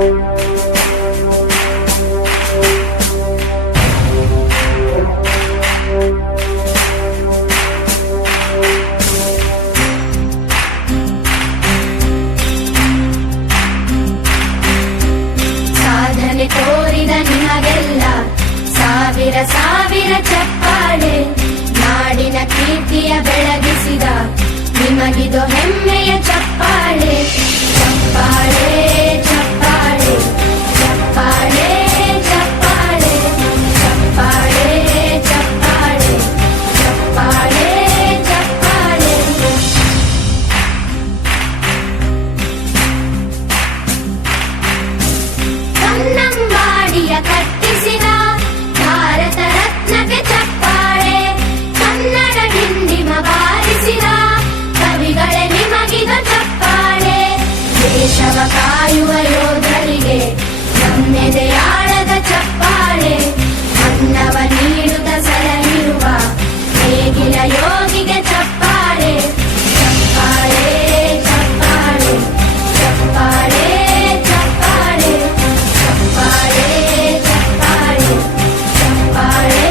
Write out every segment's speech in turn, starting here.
ಸಾಧನೆ ತೋರಿದ ನಿಮಗೆಲ್ಲ ಸಾವಿರ ಸಾವಿರ ಚಪ್ಪಾಳೆ. ನಾಡಿನ ಕೀರ್ತಿಯ ಬೆಳಗಿಸಿದ ನಿಮಗಿದು ಹೆಮ್ಮೆಯ ಚಪ್ಪಾಳೆ. ಚಪ್ಪಾಳೆ ಚಪ್ಪಾಳೆ ಚಪ್ಪಾಳೆ ಚಪ್ಪಾಳೆ ಚಪ್ಪಾಳೆ ಚಪ್ಪಾಳೆ ಚಪ್ಪಾಳೆ ಚಪ್ಪಾಳೆ. ಕನ್ನಂಬಾಡಿಯ ಕಟ್ಟಿಸಿದ ಭಾರತ ರತ್ನಕ್ಕೆ ಚಪ್ಪಾಳೆ. ಕನ್ನಡ ಡಿಂಡಿಮ ಬಾರಿಸಿದ ಕವಿಗಳೇ ನಿಮಗಿದ ಚಪ್ಪಾಳೆ. ದೇಶವ ಕಾಯುವ ಯೋಧರಿಗೆ ನಮ್ಮೆದೆಯಾಳದ ಚಪ್ಪಾಳೆ. ಅನ್ನವ ನೀಡುತ್ತ ಸಲಹಿರುವ ನೇಗಿಲ ಯೋಗಿಗೆ ಚಪ್ಪಾಳೆ. ಚಪ್ಪಾಳೆ ಚಪ್ಪಾಳೆ ಚಪ್ಪಾಳೆ ಚಪ್ಪಾಳೆ ಚಪ್ಪಾಳೆ ಚಪ್ಪಾಳೆ ಚಪ್ಪಾಳೆ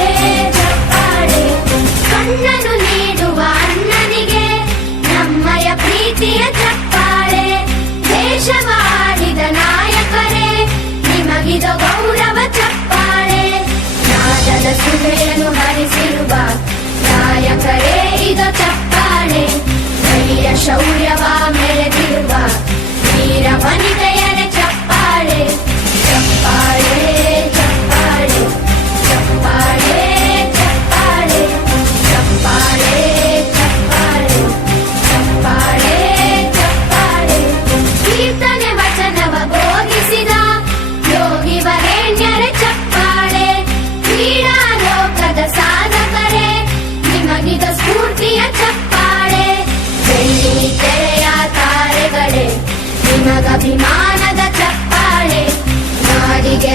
ಚಪ್ಪಾಳೆ. ಕಣ್ಣನು ನೀಡುವ ಅಣ್ಣನಿಗೆ ನಮ್ಮಯ ಪ್ರೀತಿಯ ಚಪ್ಪಾಳೆ. ದೇಶವಾಡಿದ ನಾಯಕರೇ ನಿಮಗಿದ ಗೌರವ ಚಪ್ಪಾಳೆ. ನಾದದ ಸುಧೆಯನ್ನು ಹರಿಸಿರುವ ನಾಯಕರೇ ಇದು ಚಪ್ಪಾಳೆ. ಧೈರ್ಯ ಶೌರ್ಯವ ಮೆರೆದಿರುವ ವೀರ ವನಿತೆಯರ ಚಪ್ಪಾಳೆ. ಚಪ್ಪಾಳೆ ಚಪ್ಪಾಳೆ ಚಪ್ಪಾಳೆ ಚಪ್ಪಾಳೆ ಚಪ್ಪಾಳೆ ಚಪ್ಪಾಳೆ ಚಪ್ಪಾಳೆ ಚಪ್ಪಾಳೆ. ಕೀರ್ತನೆ ವಚನವ ಬೋಧಿಸಿದ ಯೋಗಿ ವರೇಣ್ಯರ ಚಪ್ಪಾಳೆ. ಕ್ರೀಡಾ ಲೋಕದ ಸಾಧಕರೇ ನಿಮಗಿದ ಸ್ಫೂರ್ತಿಯ ಚಪ್ಪಾಳೆ. ಬೆಳ್ಳಿ ತೆರೆಯ ತಾರೆಗಳೇ ನಿಮಗಭಿಮಾನದ ಚಪ್ಪಾಳೆ. ನಾಡಿಗೆ